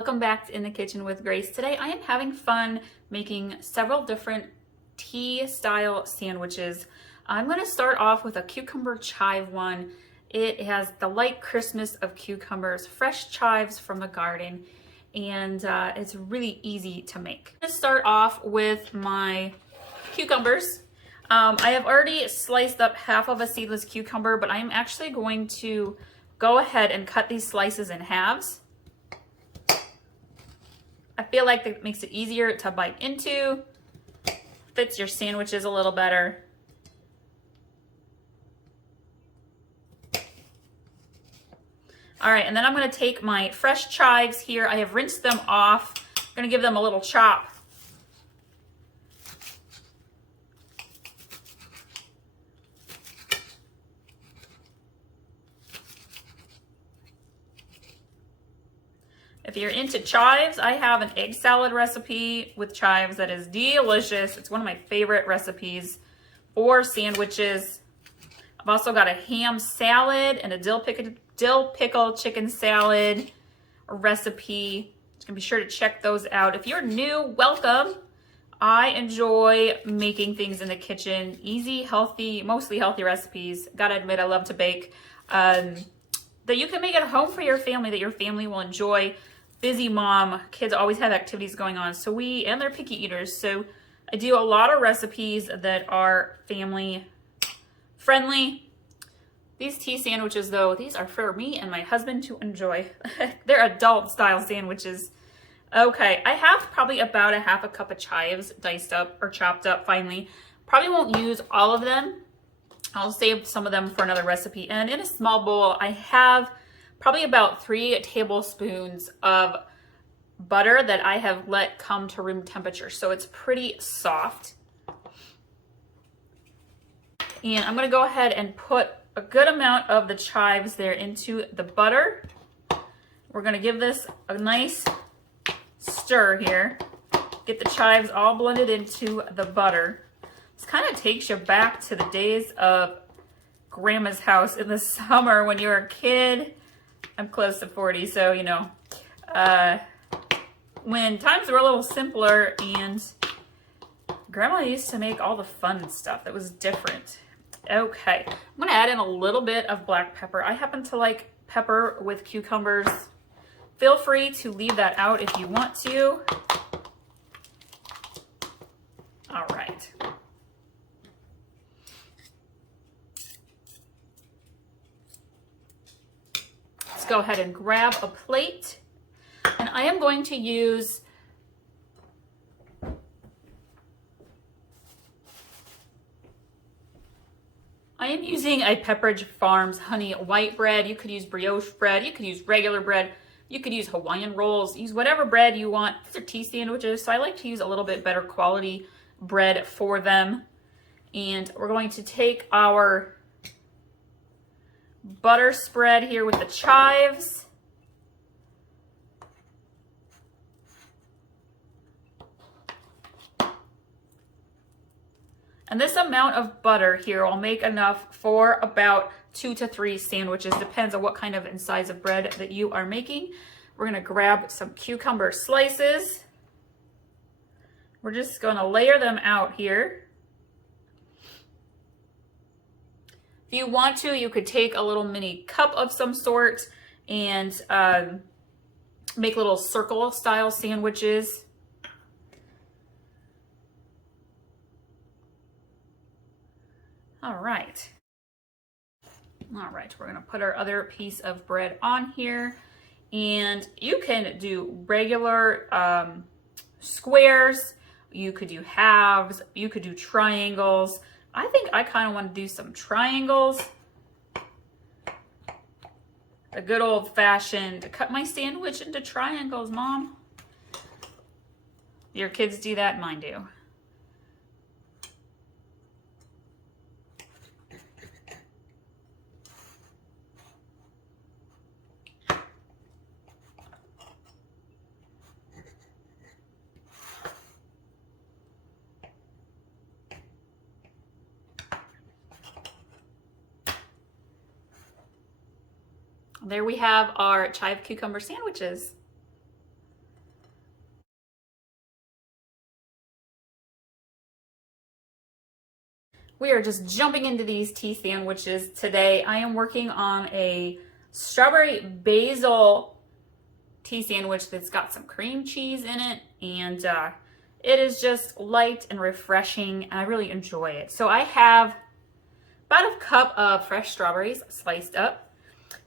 Welcome back to In the Kitchen with Grace. Today I am having fun making several different tea style sandwiches. I'm going to start off with a cucumber chive one. It has the light crispness of cucumbers, fresh chives from the garden, and it's really easy to make. I'm going to start off with my cucumbers. I have already sliced up half of a seedless cucumber, but I'm actually going to go ahead and cut these slices in halves. I feel like that makes it easier to bite into, fits your sandwiches a little better. All right, and then I'm gonna take my fresh chives here. I have rinsed them off. I'm gonna give them a little chop. If you're into chives, I have an egg salad recipe with chives that is delicious. It's one of my favorite recipes for sandwiches. I've also got a ham salad and a dill pickle chicken salad recipe. You can be sure to check those out. If you're new, welcome. I enjoy making things in the kitchen. Easy, healthy, mostly healthy recipes. Gotta admit, I love to bake. That you can make at home for your family, that your family will enjoy. Busy mom, kids always have activities going on, and they're picky eaters, so I do a lot of recipes that are family friendly. These tea sandwiches though, these are for me and my husband to enjoy. They're adult style sandwiches. Okay, I have probably about a half a cup of chives diced up or chopped up finely. Probably won't use all of them. I'll save some of them for another recipe. And in a small bowl, I have probably about 3 tablespoons of butter that I have let come to room temperature. So it's pretty soft. And I'm gonna go ahead and put a good amount of the chives there into the butter. We're gonna give this a nice stir here. Get the chives all blended into the butter. This kind of takes you back to the days of grandma's house in the summer when you were a kid. I'm close to 40, so you know, when times were a little simpler and grandma used to make all the fun stuff that was different. Okay, I'm gonna add in a little bit of black pepper. I happen to like pepper with cucumbers. Feel free to leave that out if you want to. All right. Let's go ahead and grab a plate. And I am going to use using a Pepperidge Farms honey white bread. You could use brioche bread, you could use regular bread, you could use Hawaiian rolls, use whatever bread you want. These are tea sandwiches, so I like to use a little bit better quality bread for them. And we're going to take our butter spread here with the chives. And this amount of butter here will make enough for about 2 to 3 sandwiches. Depends on what kind of and size of bread that you are making. We're gonna grab some cucumber slices. We're just gonna layer them out here. If you want to, you could take a little mini cup of some sort and make little circle style sandwiches. All right, we're gonna put our other piece of bread on here, and you can do regular squares, you could do halves, you could do triangles. I think I kind of want to do some triangles. A good old fashioned, cut my sandwich into triangles, Mom. Your kids do that, mine do. There we have our chive cucumber sandwiches. We are just jumping into these tea sandwiches today. I am working on a strawberry basil tea sandwich that's got some cream cheese in it, and it is just light and refreshing, and I really enjoy it. So I have about a cup of fresh strawberries sliced up,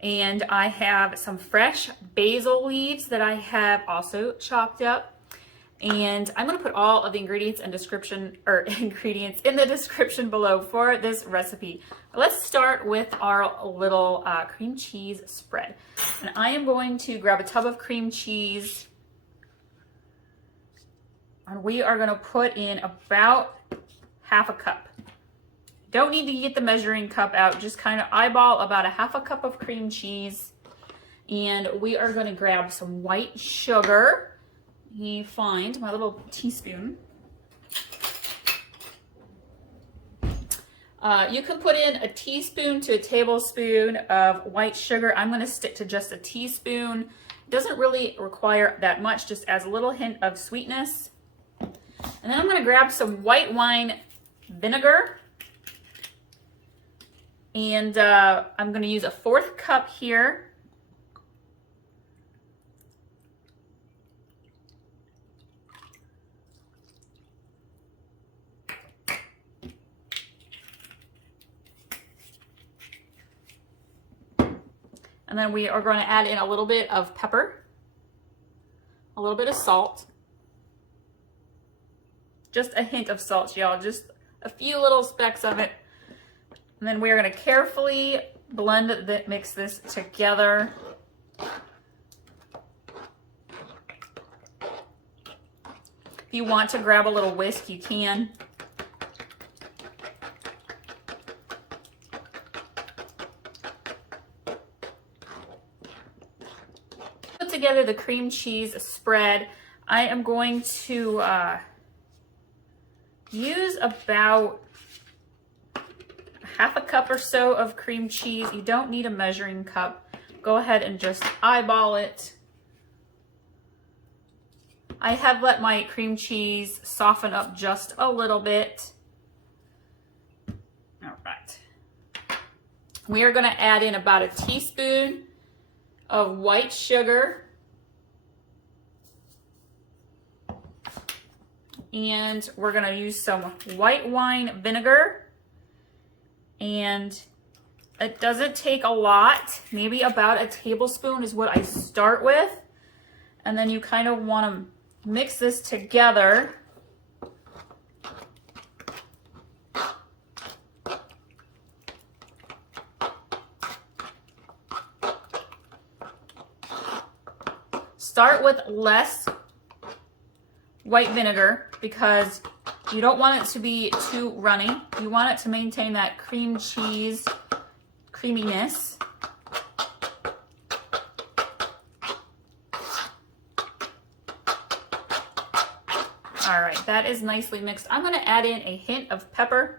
and I have some fresh basil leaves that I have also chopped up. And I'm going to put all of the ingredients in the description below for this recipe. Let's start with our little cream cheese spread. And I am going to grab a tub of cream cheese. And we are going to put in about half a cup. Don't need to get the measuring cup out. Just kind of eyeball about a half a cup of cream cheese. And we are going to grab some white sugar. You find my little teaspoon. You can put in a teaspoon to a tablespoon of white sugar. I'm going to stick to just a teaspoon. It doesn't really require that much, just adds a little hint of sweetness. And then I'm going to grab some white wine vinegar. And I'm going to use a 1/4 cup here. And then we are going to add in a little bit of pepper, a little bit of salt, just a hint of salt, y'all, just a few little specks of it. And then we are going to carefully mix this together. If you want to grab a little whisk, you can. Together the cream cheese spread. I am going to use about half a cup or so of cream cheese. You don't need a measuring cup. Go ahead and just eyeball it. I have let my cream cheese soften up just a little bit. All right. We are going to add in about a teaspoon of white sugar. And we're going to use some white wine vinegar. And it doesn't take a lot. Maybe about a tablespoon is what I start with. And then you kind of want to mix this together. Start with less white vinegar because you don't want it to be too runny. You want it to maintain that cream cheese creaminess. All right, that is nicely mixed. I'm going to add in a hint of pepper.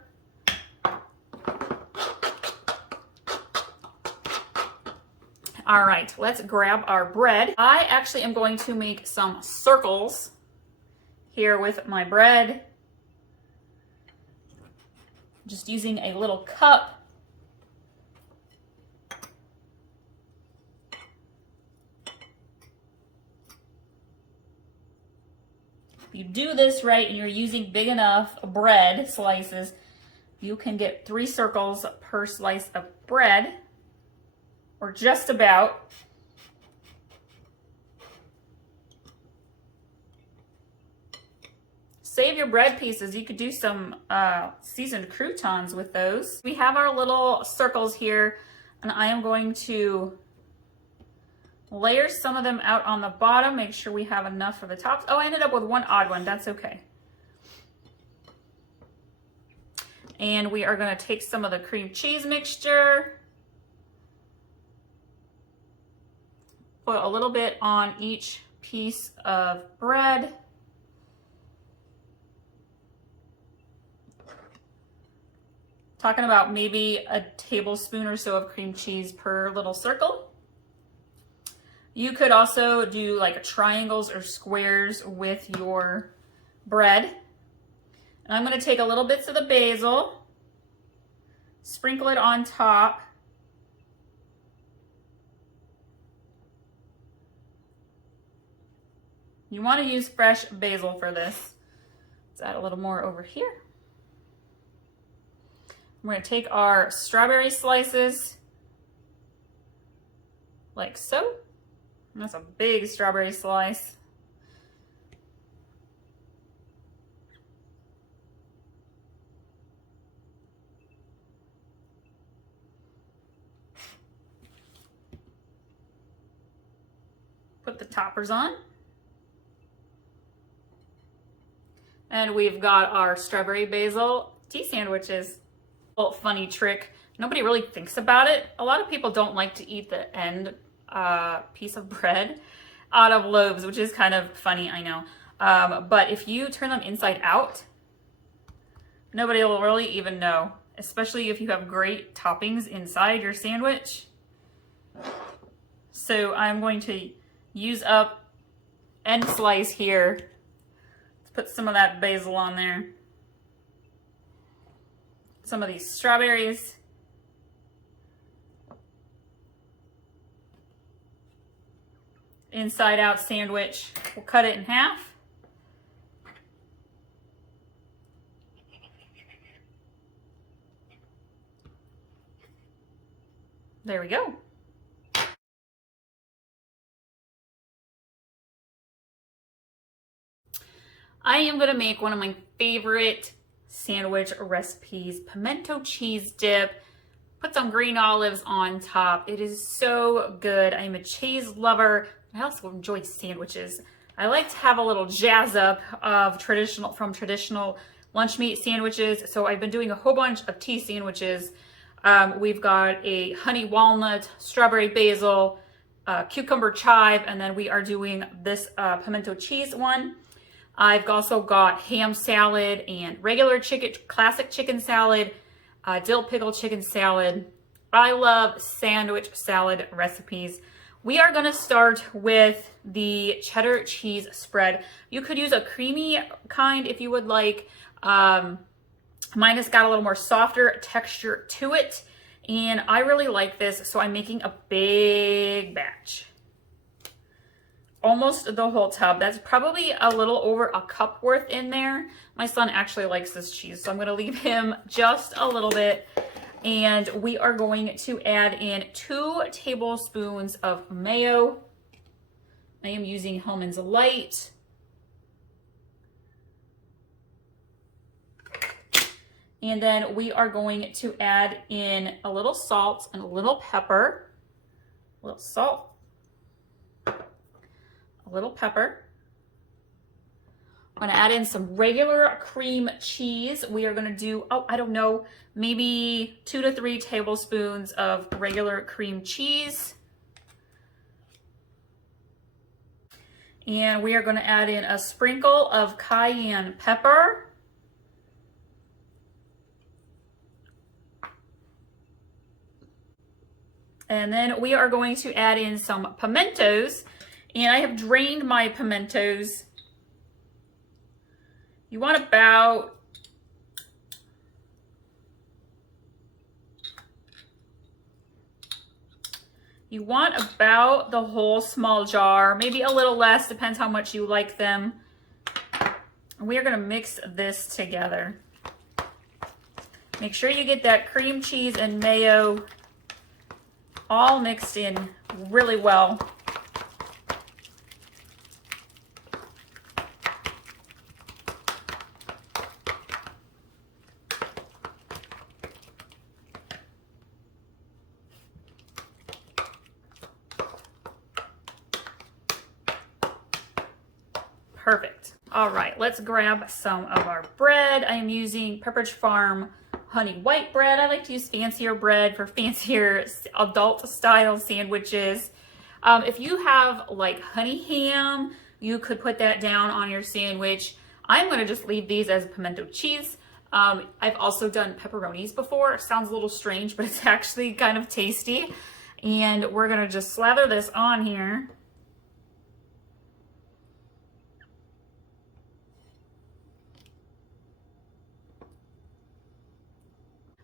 All right, let's grab our bread. I actually am going to make some circles here with my bread. Just using a little cup. If you do this right and you're using big enough bread slices, you can get 3 circles per slice of bread, or just about. Save your bread pieces. You could do some seasoned croutons with those. We have our little circles here, and I am going to layer some of them out on the bottom. Make sure we have enough for the tops. Oh, I ended up with one odd one. That's okay. And we are going to take some of the cream cheese mixture, put a little bit on each piece of bread. Talking about maybe a tablespoon or so of cream cheese per little circle. You could also do like triangles or squares with your bread. And I'm going to take a little bits of the basil Sprinkle it on top. You want to use fresh basil for this. Let's add a little more over here. We're going to take our strawberry slices like so. And that's a big strawberry slice. Put the toppers on. And we've got our strawberry basil tea sandwiches. A little funny trick. Nobody really thinks about it. A lot of people don't like to eat the end piece of bread out of loaves, which is kind of funny, I know. But if you turn them inside out, nobody will really even know, especially if you have great toppings inside your sandwich. So I'm going to use up end slice here. Let's put some of that basil on there. Some of these strawberries. Inside out sandwich. We'll cut it in half. There we go. I am going to make one of my favorite sandwich recipes, pimento cheese dip. Put some green olives on top. It is so good. I'm a cheese lover. I also enjoy sandwiches. I like to have a little jazz up of traditional lunch meat sandwiches. So I've been doing a whole bunch of tea sandwiches. We've got a honey walnut, strawberry basil, cucumber chive, and then we are doing this pimento cheese one. I've also got ham salad and regular chicken, classic chicken salad, dill pickle chicken salad. I love sandwich salad recipes. We are going to start with the cheddar cheese spread. You could use a creamy kind if you would like. Mine has got a little more softer texture to it, and I really like this, so I'm making a big batch. Almost the whole tub. That's probably a little over a cup worth in there. My son actually likes this cheese, so I'm going to leave him just a little bit. And we are going to add in 2 tablespoons of mayo. I am using Hellmann's Light. And then we are going to add in a little salt and a little pepper. A little salt. A little pepper. I'm going to add in some regular cream cheese. We are going to do, I don't know, maybe 2 to 3 tablespoons of regular cream cheese. And we are going to add in a sprinkle of cayenne pepper. And then we are going to add in some pimentos. And I have drained my pimentos. You want about the whole small jar, maybe a little less, depends how much you like them. We are going to mix this together. Make sure you get that cream cheese and mayo all mixed in really well. Perfect. All right, let's grab some of our bread. I am using Pepperidge Farm honey white bread. I like to use fancier bread for fancier adult style sandwiches. If you have like honey ham, you could put that down on your sandwich. I'm gonna just leave these as pimento cheese. I've also done pepperonis before. It sounds a little strange, but it's actually kind of tasty. And we're gonna just slather this on here.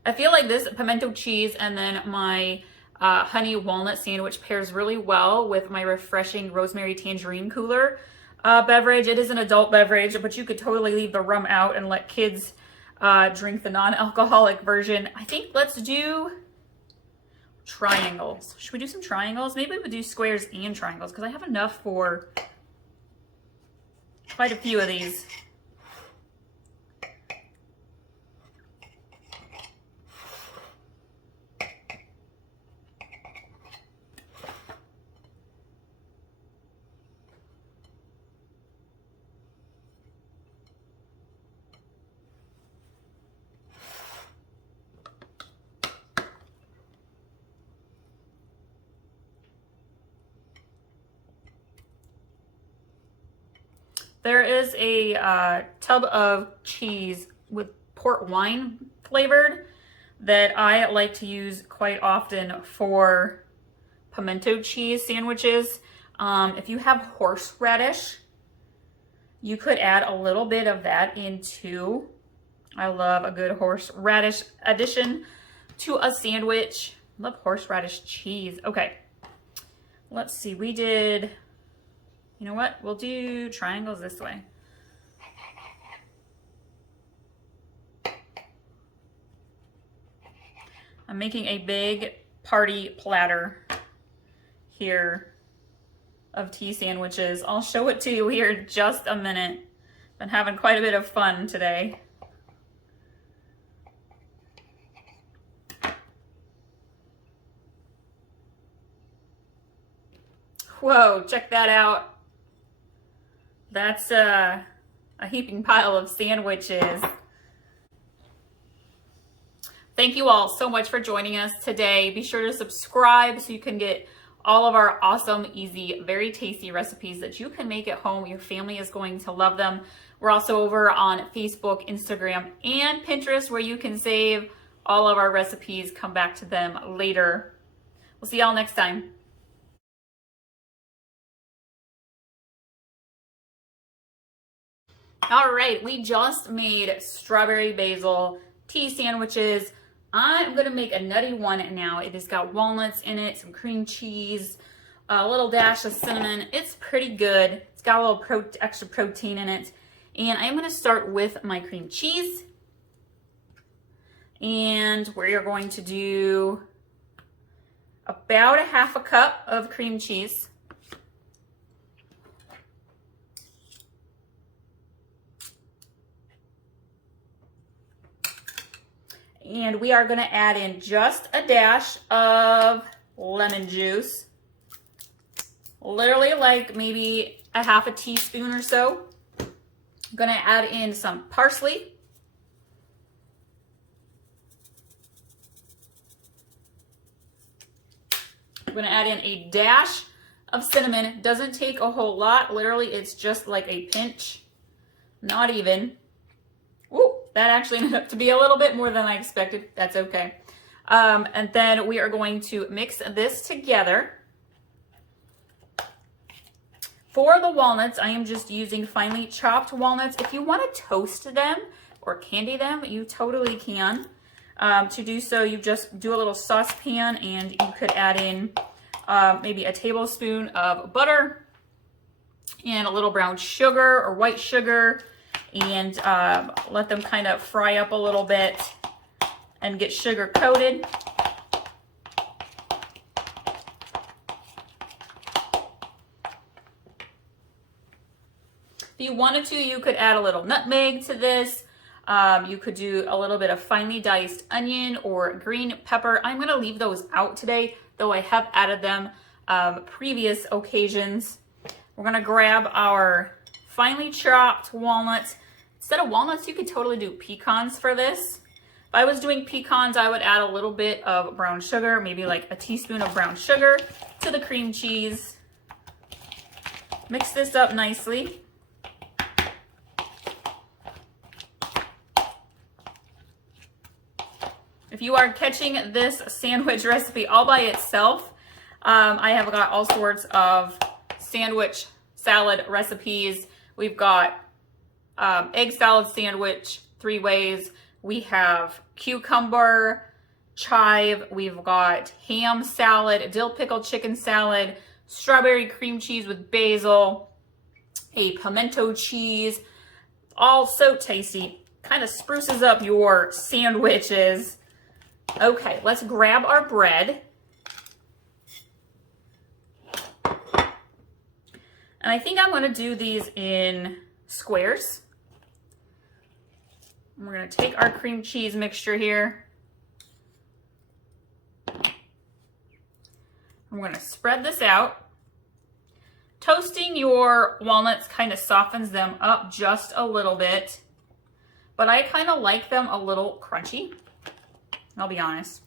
I feel like this pimento cheese and then my honey walnut sandwich pairs really well with my refreshing rosemary tangerine cooler beverage. It is an adult beverage, but you could totally leave the rum out and let kids drink the non-alcoholic version. I think let's do triangles. Should we do some triangles? Maybe we would do squares and triangles because I have enough for quite a few of these. There is a tub of cheese with port wine flavored that I like to use quite often for pimento cheese sandwiches. If you have horseradish, you could add a little bit of that into. I love a good horseradish addition to a sandwich. Love horseradish cheese. Okay, let's see. We did. You know what? We'll do triangles this way. I'm making a big party platter here of tea sandwiches. I'll show it to you here in just a minute. Been having quite a bit of fun today. Whoa, check that out. That's a heaping pile of sandwiches. Thank you all so much for joining us today. Be sure to subscribe so you can get all of our awesome, easy, very tasty recipes that you can make at home. Your family is going to love them. We're also over on Facebook, Instagram, and Pinterest where you can save all of our recipes, come back to them later. We'll see y'all next time. All right, we just made strawberry basil tea sandwiches. I'm gonna make a nutty one now. It has got walnuts in it, some cream cheese, a little dash of cinnamon. It's pretty good. It's got a little extra protein in it. And I'm gonna start with my cream cheese. And we're going to do about a half a cup of cream cheese. And we are going to add in just a dash of lemon juice. Literally like maybe a half a teaspoon or so. I'm going to add in some parsley. I'm going to add in a dash of cinnamon. It doesn't take a whole lot. Literally, it's just like a pinch. Not even. Ooh, that actually ended up to be a little bit more than I expected. That's okay. And then we are going to mix this together. For the walnuts, I am just using finely chopped walnuts. If you want to toast them or candy them, you totally can. To do so, you just do a little saucepan and you could add in maybe a tablespoon of butter and a little brown sugar or white sugar, and let them kind of fry up a little bit and get sugar coated. If you wanted to, you could add a little nutmeg to this. You could do a little bit of finely diced onion or green pepper. I'm going to leave those out today, though I have added them previous occasions. We're going to grab our finely chopped walnuts. Instead of walnuts, you could totally do pecans for this. If I was doing pecans, I would add a little bit of brown sugar, maybe like a teaspoon of brown sugar to the cream cheese. Mix this up nicely. If you are catching this sandwich recipe all by itself, I have got all sorts of sandwich salad recipes. We've got egg salad sandwich 3 ways, We have cucumber, chive, we've got ham salad, dill pickle chicken salad, strawberry cream cheese with basil, a pimento cheese, all so tasty. Kind of spruces up your sandwiches. Okay, let's grab our bread. And I think I'm going to do these in squares. And we're going to take our cream cheese mixture here. I'm going to spread this out. Toasting your walnuts kind of softens them up just a little bit, but I kind of like them a little crunchy, I'll be honest.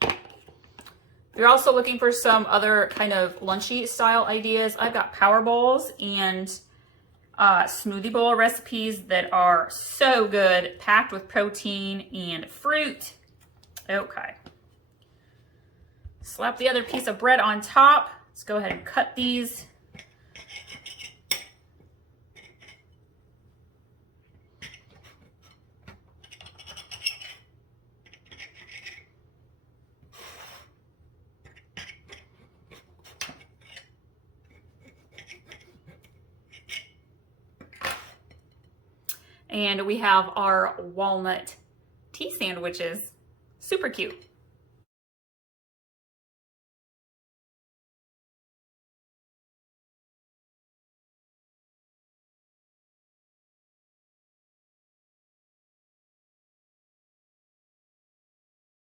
If you're also looking for some other kind of lunchy style ideas, I've got power bowls and smoothie bowl recipes that are so good, packed with protein and fruit. Okay. Slap the other piece of bread on top. Let's go ahead and cut these. And we have our walnut tea sandwiches. Super cute.